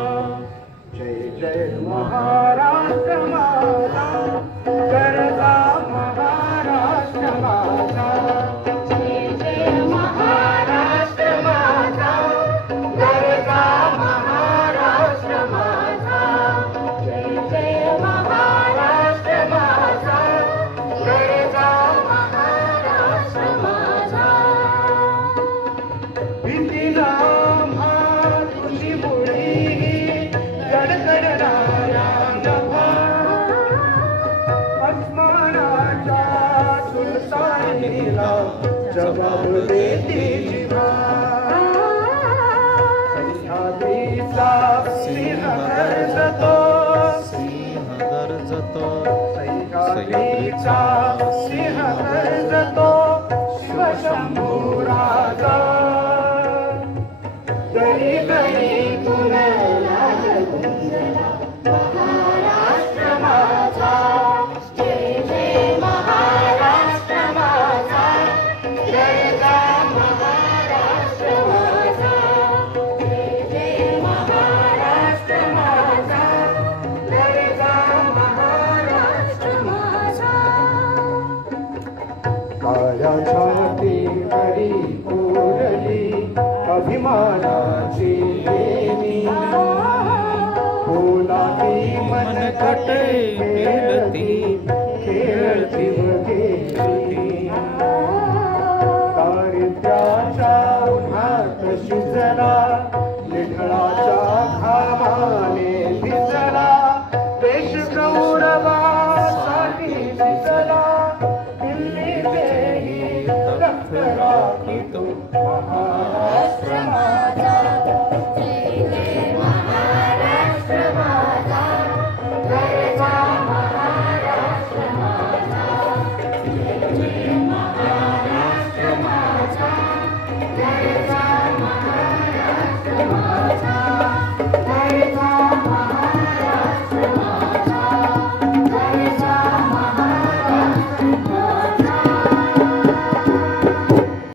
जय जय महाराष्ट्र माझा, गरजा महाराष्ट्र माझा. जय जय महाराष्ट्र माझा, गरजा महाराष्ट्र माझा. जय जय महाराष्ट्र माझा, गरजा महाराष्ट्र माझा. भीतीला तुझी मुळी गडगडणारा नभा, अस्मानाच्या सुलतानीला जबाब देती जिव्हा. सह्याद्रीचा सिंह गरजतो, सह्याद्रीचा सिंह गरजतो, शिवशंभू राजा. गरी गरी गुणला गुंगला महाराष्ट्र माझा. जय जय महाराष्ट्र माझा, गरजा महाराष्ट्र माझा. जय जय महाराष्ट्र माझा, गरजा महाराष्ट्र माझा. काळ्या छातीवरी कोरली अभिमानाची लेणी, फुलाची मनकटे